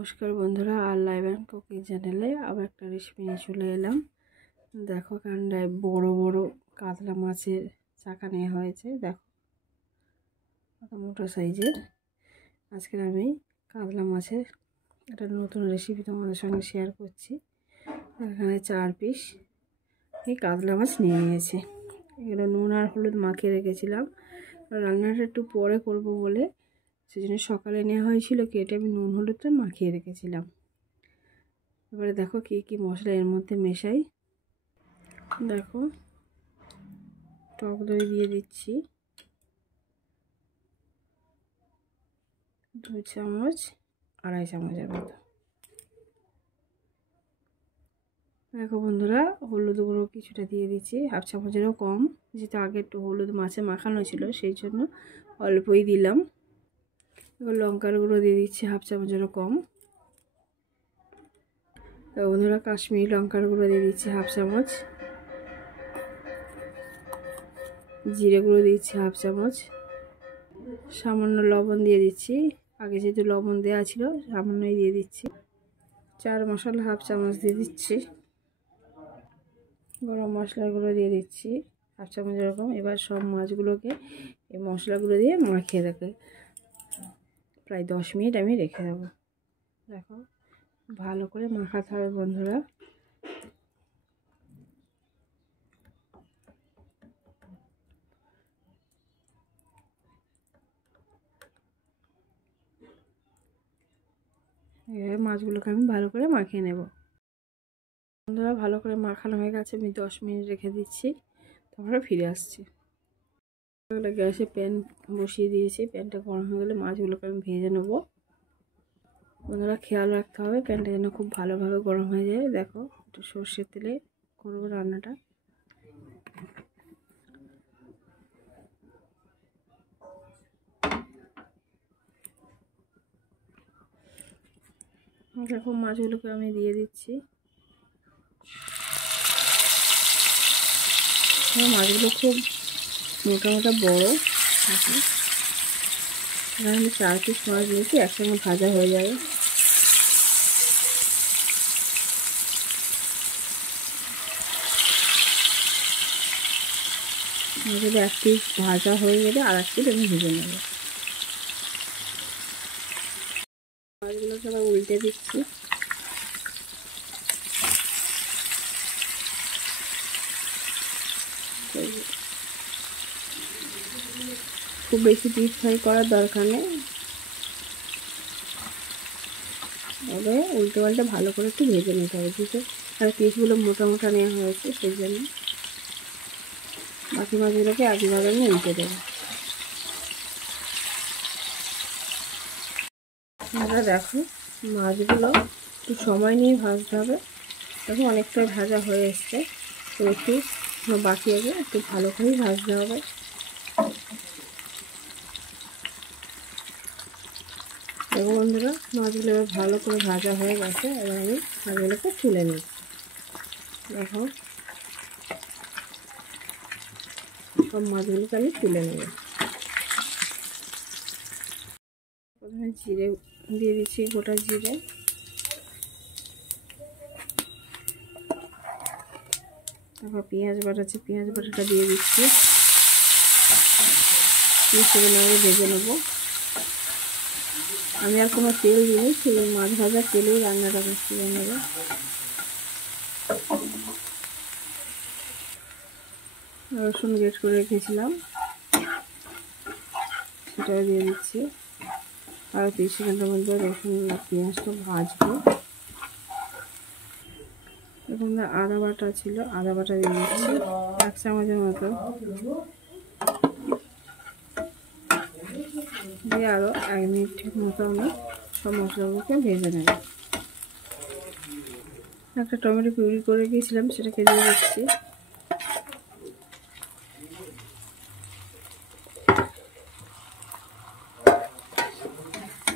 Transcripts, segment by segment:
নমস্কার বন্ধুরা, আর live and cooking চ্যানেলে আবার একটা রেসিপি নিয়ে চলে এলাম। দেখো কান্ডায় বড় বড় কাতলা মাছের চাকা নেওয়া হয়েছে। দেখো কত মোটা সাইজের। আজকে আমি কাতলা মাছের একটা নতুন রেসিপি তোমাদের সঙ্গে শেয়ার করছি। এখানে 4 পিস এই কাতলা মাছ নিয়ে নিয়েছি। এগুলো নুন আর হলুদ মাখিয়ে রেখেছিলাম। রান্নাটা একটু পরে করব বলে সেজন্য সকালে নেওয়া হয়েছিল, কেটে আমি নুন হলুদটা মাখিয়ে রেখেছিলাম। এবারে দেখো কি কি মশলা এর মধ্যে মেশাই। দেখো টক দই দিয়ে দিচ্ছি 2 চামচ, 2.5 চামচের মতো। দেখো বন্ধুরা, হলুদ গুঁড়ো কিছুটা দিয়ে দিচ্ছি, 1/2 চামচেরও কম, যেহেতু আগে একটু হলুদ মাছে মাখানো ছিল সেই জন্য অল্পই দিলাম। এবার লঙ্কার গুঁড়ো দিয়ে দিচ্ছি 1/2 চামচেরও কম। বন্ধুরা কাশ্মীরি লঙ্কার গুঁড়ো দিয়ে দিচ্ছি 1/2 চামচ। জিরে গুঁড়ো দিচ্ছি 1/2 চামচ। সামান্য লবণ দিয়ে দিচ্ছি, আগে যেহেতু লবণ দেওয়া ছিল সামান্যই দিয়ে দিচ্ছি। চার মশলা 1/2 চামচ দিয়ে দিচ্ছি। গরম মশলার গুঁড়ো দিয়ে দিচ্ছি 1/2 চামচ এরকম। এবার সব মাছগুলোকে এই মশলাগুলো দিয়ে মাখিয়ে রাখে প্রায় 10 মিনিট আমি রেখে দেবো। দেখো ভালো করে মাখাতে হবে বন্ধুরা। এবার মাছগুলোকে আমি ভালো করে মাখিয়ে নেব। বন্ধুরা ভালো করে মাখানো হয়ে গেছে, আমি 10 মিনিট রেখে দিচ্ছি, তারপরে ফিরে আসছি। গ্যাসে প্যান বসিয়ে দিয়েছি, প্যানটা গরম হয়ে গেলে মাছগুলোকে আমি ভেজে নেব। বন্ধুরা খেয়াল রাখতে হবে প্যানটা যেন খুব ভালোভাবে গরম হয়ে যায়। দেখো একটু সর্ষের তেলে করবো রান্নাটা। দেখো মাছগুলোকে আমি দিয়ে দিচ্ছি। মাছগুলো খুব মোটা মোটা বড় থাকে। আমি 4 পিস মাছ নিয়েছি, একসঙ্গে ভাজা হয়ে যাবে। মাছগুলো 1 পিস ভাজা হয়ে গেলে আর 1 পিস আমি ভেজে নেব। মাছগুলোকে আবার উল্টে দিচ্ছি। খুব বেশি ডিপ ফ্রাই করার দরকার নেই, তবে উল্টে পাল্টে ভালো করে একটু ভেজে নিতে হবে, যেহেতু আর পিসগুলো মোটা মোটা নেওয়া হয়েছে সেই জন্য। বাকি মাছগুলোকে একইভাবে আমি উল্টে দেবো। আমরা দেখো মাছগুলো একটু সময় নিয়ে ভাজতে হবে। দেখো অনেকটাই ভাজা হয়ে এসছে, তো একটু বাকি আছে, একটু ভালো করেই ভাজতে হবে। দেখো বন্ধুরা মাছগুলো এবার ভালো করে ভাজা হয়ে গেছে। এবার আমি মাছগুলোকে তুলে নিই। দেখো সব মাছগুলোকে আমি তুলে নেব। প্রথমে জিরে দিয়ে দিচ্ছি, গোটা জিরে। তারপর পেঁয়াজ বাটাচ্ছি, পেঁয়াজ বাটাটা দিয়ে দিচ্ছি। সেগুলো আমি ভেজে নেবো। আমি আর কোনো তেল দিই, সেই মাছ ভাজার তেলেই রান্নাটা করছি বন্ধুরা। রসুন গ্রেট করে রেখেছিলাম, সেটাও দিয়ে দিচ্ছি। আর 30 সেকেন্ডের মধ্যে রসুন আর পেঁয়াজটা ভাজবো। এখন আদা বাটা ছিল, আদা বাটা দিয়ে দিচ্ছি 1 চামচের মতো। দিয়ে আরও 1 মিনিট মতো আমি সব মশলাগুলোকে ভেজে নেব। একটা টমেটো পিউরি করে রেখেছিলাম, সেটাকে দিয়ে দিচ্ছি।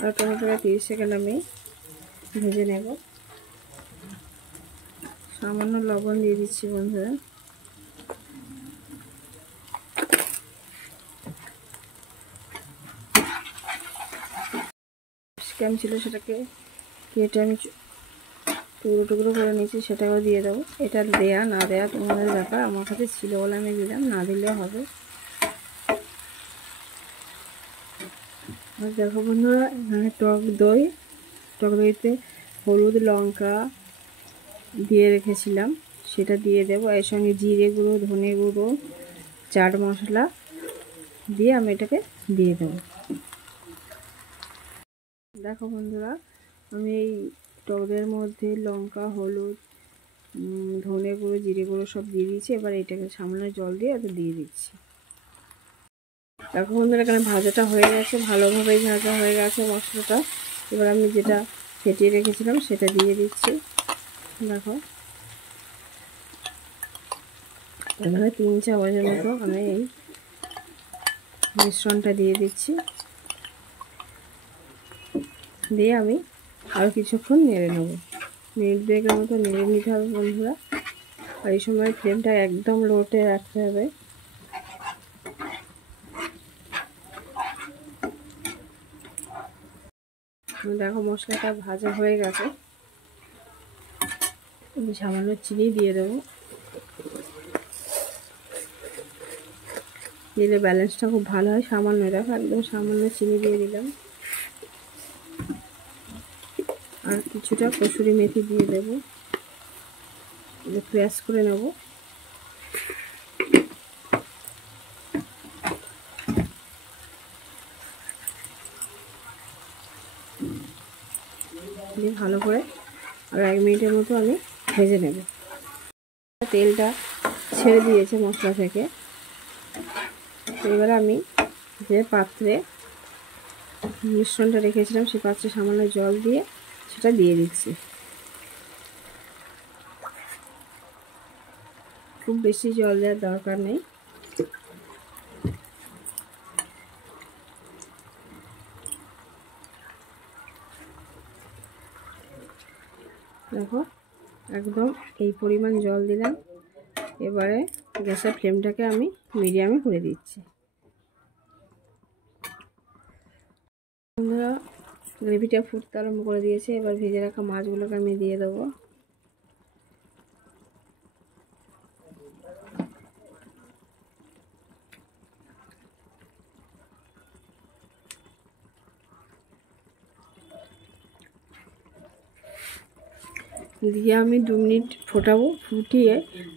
আর টমেটোটা 30 সেকেন্ড আমি ভেজে নেব। সামান্য লবণ দিয়ে দিচ্ছি বন্ধুরা। ক্যাপসিকাম ছিল, সেটাকে কেটে আমি টুকরো টুকরো করে নিয়েছি, সেটাও দিয়ে দেবো। এটা দেয়া না দেয়া তোমাদের ব্যাপার, আমার কাছে ছিল বলে আমি দিলাম, না দিলেও হবে। আর দেখো বন্ধুরা, এখানে টক দইতে হলুদ লঙ্কা দিয়ে রেখেছিলাম, সেটা দিয়ে দেবো। এর সঙ্গে জিরে গুঁড়ো, ধনে গুঁড়ো, চাট মশলা দিয়ে আমি এটাকে দিয়ে দেবো। দেখো বন্ধুরা, আমি এই টকের মধ্যে লঙ্কা, হলুদ, ধনে গুঁড়ো, জিরে গুঁড়ো সব দিয়ে দিয়েছি। এবার এটাকে সামান্য জল দিয়ে এটা দিয়ে দিচ্ছি। দেখো বন্ধুরা, এখানে ভাজাটা হয়ে গেছে, ভালোভাবেই ভাজা হয়ে গেছে মশলাটা। এবার আমি যেটা ফেটিয়ে রেখেছিলাম সেটা দিয়ে দিচ্ছি। দেখো, এখানে 3 চামচের মতো আমি এই মিশ্রণটা দিয়ে দিচ্ছি। দিয়ে আমি আরও কিছুক্ষণ নেড়ে নেবো, মিনিট 2 মতো নেড়ে নিতে হবে বন্ধুরা। আর এই সময় ফ্লেমটা একদম লোতে রাখতে হবে। দেখো মশলাটা ভাজা হয়ে গেছে, আমি সামান্য চিনি দিয়ে দেবো, দিলে ব্যালেন্সটা খুব ভালো হয়। সামান্য, দেখো একদম সামান্য চিনি দিয়ে দিলাম। আর কিছুটা কসুরি মেথি দিয়ে দেবো, ক্র্যাশ করে নেব। দিয়ে ভালো করে আর 1 মিনিটের মতো আমি ভেজে নেব। তেলটা ছেড়ে দিয়েছে মশলা থেকে। এবার আমি যে পাত্রে মিশ্রণটা রেখেছিলাম সেই পাত্রে সামান্য জল দিয়ে সেটা দিয়ে দিচ্ছি। খুব বেশি জল দেওয়ার দরকার নেই। দেখো একদম এই পরিমাণ জল দিলাম। এবারে গ্যাসের ফ্লেমটাকে আমি মিডিয়ামে করে দিচ্ছি। বন্ধুরা, গ্রেভিটা ফুটতে আরম্ভ করে দিয়েছে। এবার ভেজে রাখা মাছগুলোকে আমি দিয়ে দেবো। দিয়ে আমি 2 মিনিট ফোটাবো, ফুটিয়ে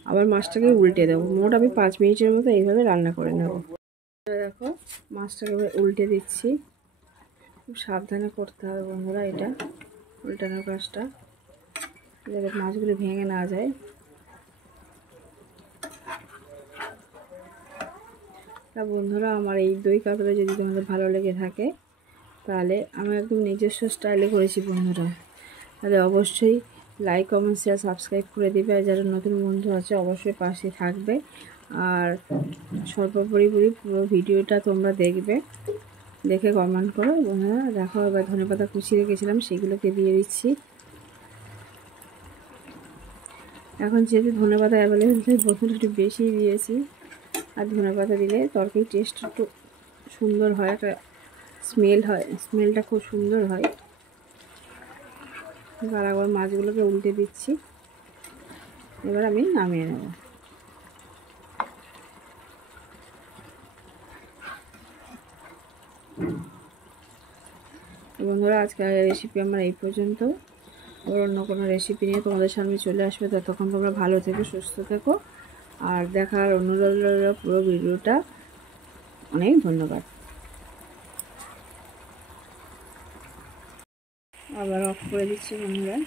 আবার মাছটাকে উল্টে দেবো। মোট আমি 5 মিনিটের মতো এইভাবে রান্না করে নেব। দেখো মাছটাকে এবার উল্টে দিচ্ছি। খুব সাবধানে করতে হবে বন্ধুরা এটা, উল্টানোর কাজটা, যাতে মাছগুলো ভেঙে না যায়। তা বন্ধুরা, আমার এই দই কাতলা যদি তোমাদের ভালো লেগে থাকে তাহলে আমি একদম নিজস্ব স্টাইলে করেছি বন্ধুরা। তাহলে অবশ্যই লাইক, কমেন্ট, শেয়ার, সাবস্ক্রাইব করে দিবে। আর যারা নতুন বন্ধু আছে অবশ্যই পাশে থাকবে। আর সর্বোপরি পুরো ভিডিওটা তোমরা দেখবে, দেখে কমেন্ট করো বন্ধুরা। দেখো এবার ধনেপাতা কুচিয়ে রেখেছিলাম সেগুলোকে দিয়ে দিচ্ছি। এখন যেহেতু ধনেপাতা অ্যাভেলেবেল তাই বোতল একটু বেশি দিয়েছি। আর ধনেপাতা দিলে তরকারির টেস্ট একটু সুন্দর হয়, একটা স্মেল হয়, স্মেলটা খুব সুন্দর হয়। এবার আবার মাছগুলোকে উল্টে দিচ্ছি। এবার আমি নামিয়ে নেব। বন্ধুরা, আজকের রেসিপি আমার এই পর্যন্ত। আবার অন্য কোনো রেসিপি নিয়ে তোমাদের সামনে চলে আসবে। ততক্ষণ তোমরা ভালো থেকো, সুস্থ থেকো। আর দেখার অনুরোধ রইল পুরো ভিডিওটা। অনেক ধন্যবাদ। আবার অফ করে দিচ্ছি বন্ধুরা।